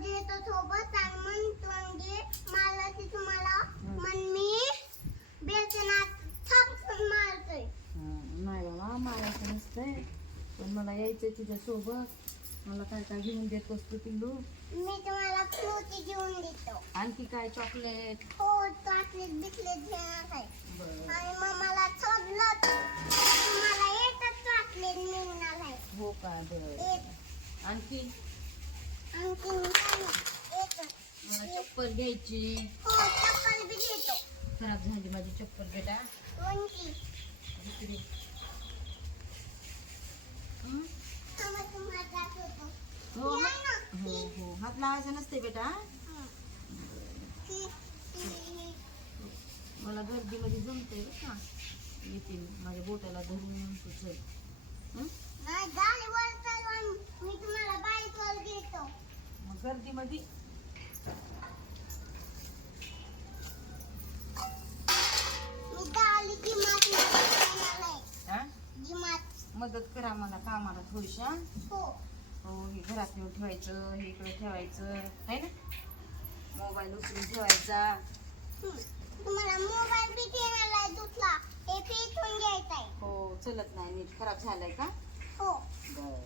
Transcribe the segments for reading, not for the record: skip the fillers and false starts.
रोज येतो सोबत आणि म्हणतो म्हणजे मला ती तुम्हाला मन मी बेचनात थापसून मारतोय. नाही बाबा मारायचं नसतंय, पण मला यायचंय तुझ्या सोबत. मला काय काय घेऊन देत असतो पिल्लू? मी तुम्हाला फ्रूटी घेऊन देतो. आणखी काय चॉकलेट? हो, चॉकलेट बिकलेट घेणार आहे. बरं. आणि मग मला सोडलं तुम्हाला एकच चॉकलेट मिळणार आहे. हो काय? बरं. एक आणखी आणखीन काय नाही, एकच. मला चप्पल घ्यायची. हो, चप्पल बी घेतो. खराब झाली माझी चप्पल बेटा. कोणती? दुसरी. थांबा, तुम्हाला दाखवतो. हो ही आहे ना, हो ही. हो, हात लावायचा नसते बेटा. ही, ही. मला गर्दीमध्ये जमतंय बरं का. येतील माझ्या बोटाला धरून तुझं. नाही, गाडीवर चालवा, मी तुम्हाला बाईकवर घेतो. मग गर्दीमध्ये मी गाडी गिमात येणार आहे. हा? गिमात. मदत करा मला कामाला थोडीशा. हो. हो, हे घरात नेऊन ठेवायचं, हे इकडे ठेवायचं आहे ना. मोबाईल उचलून ठेवायचा. तुम्हाला मोबाईल बी घेणार आहे दुसरा. हे फेकून घ्यायचं आहे. हो, चलत नाही नीट, खराब झालाय का? हो. बरं.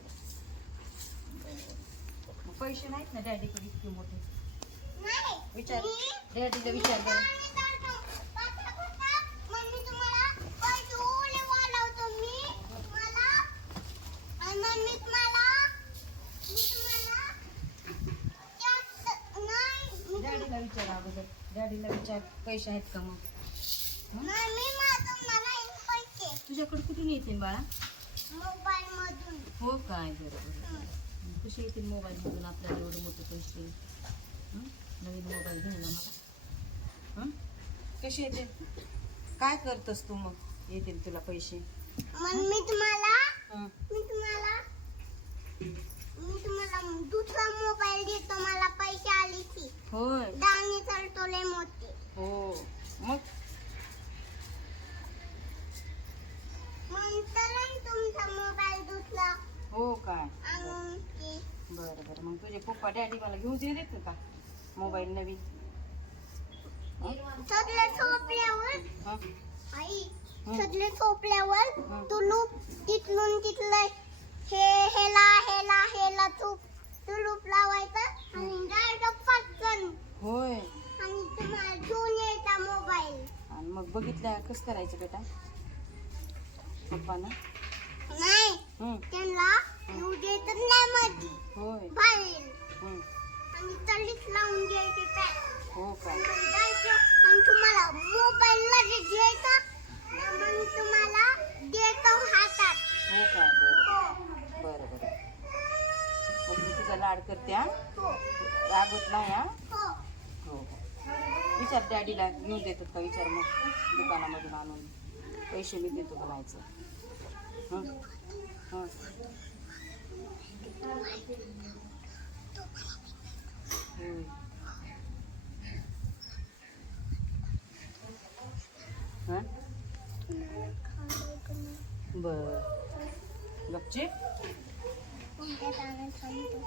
मग पैसे नाहीत ना डॅडीकडे इतके मोठे? नाही. विचार, मी- डॅडीला विचार मी बरं. गाणी काढतो. पाठवा कुठं? मग मी तुम्हाला पैसे ओले वाढवतो. आणि मग मी तुम्हाला डॅडीला विचार अगोदर. डॅडीला विचार पैसे आहेत का मग? नाही, मी तुम्हाला पैसे तुझ्याकडे कुठून येतील बाळा? मोबाईल मधून. हो काय? बरोबर. कसे येतील मोबाईल मधून आपल्याला एवढे मोठे पैसे? नवीन मोबाईल घ्यायला मला कसे येतील? काय करतस तू मग येतील तुला पैसे? मग मी तुम्हाला हं. दुसरा मोबाईल देतो. मला पैसे आले की होय. दाणे चढतो लय मोठे. हो. मग मग चला तुमचा मोबाईल दुसरा हो काय? आणून दे. बरं बरं. मग तुझे पप्पा डॅडी मला घेऊन देत का मोबाईल नवीन? सगळे झोपल्यावर हं? आई हं. सगळे झोपल्यावर हं. तुलूप तिथलं हेला तुलूप लावायचं आणि डायरेक्ट पटकन होय. आणि तुम्हाला घेऊन यायचा मोबाईल. आणि मग बघितल्या कसं करायचं बेटा पप्पांना? नाही, त्यांना येऊ देतच नाही मध्ये होय. बाहेर. हं. आणि तलीच लावून द्यायचे पॅक. हो काय? आणि तुम्हाला मोबाईल लगेच घ्यायचा. मग तुम्हाला देतो हातात. हो काय? बरं हो. बरं बरं. मग मी तुझा लाड करते हा. हो. रागवत नाही हा. हो. हो हो. विचार डॅडीला घेऊन देतात का विचार मग दुकानामधून आणून. पैसे मी देतो बनायचं. हं हं. हं? बरं. गपचे कोणत्या दाण्यात सांगतो?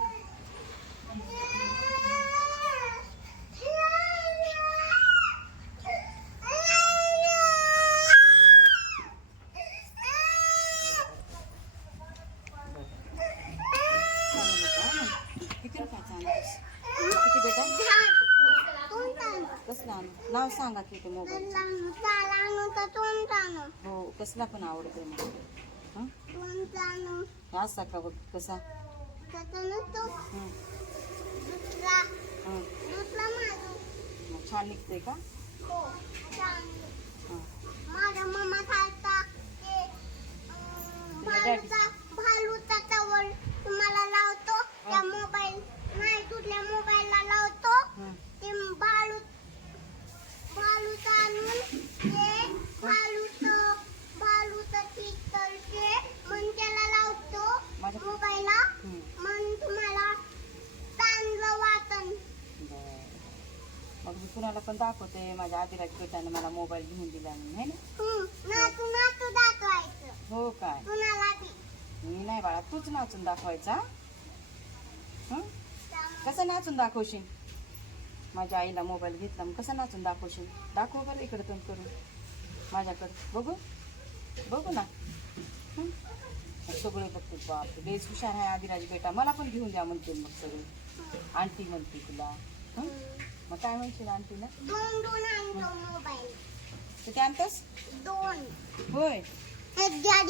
किती रुपयाचा आणतोस? किती बेटा? कसला आणू? नाव सांगा किती मोबाईल. हो, कसला पण आवडतोय मला. हं? असा का बघ कसा? हं. हं. मग छान निघतंय का? हं. माझ्या मम्मा सारखा ते भालूचा टॉवर तुम्हाला लावतो. त्या मोबाईल नाही तुझ्या मोबाईलला लावतो. हं. ते भालूचा आणून ते भालूचं पिस्तल ते मग त्याला लावतो माझ्या- मोबाईलला. हं. मग तुम्हाला चांगलं वाटन. बरं. मग मी कुणाला पण दाखवते माझ्या आदिराज बेटाने मला मोबाईल घेऊन दिला म्हणून, है ना? नातू दाखवायचं हो काय? कुणाला बी. मी नाही बाळा, तूच नाचून दाखवायचा. हं? कसं नाचून दाखवशील? माझ्या आईला मोबाईल घेतला मग कसं नाचून दाखवशील? दाखव बरं इकडे तोंड करून माझ्याकडे बघू बघू ना. हं? सगळे बघते बाप बेस हुशार आहे आदिराज बेटा. मला पण घेऊन द्या म्हणते मग सगळे. आंटी म्हणते तुला. हं? मग काय म्हणशील आंटीला? दोन आणतो मोबाईल. किती आणतोस? 2 होय. एक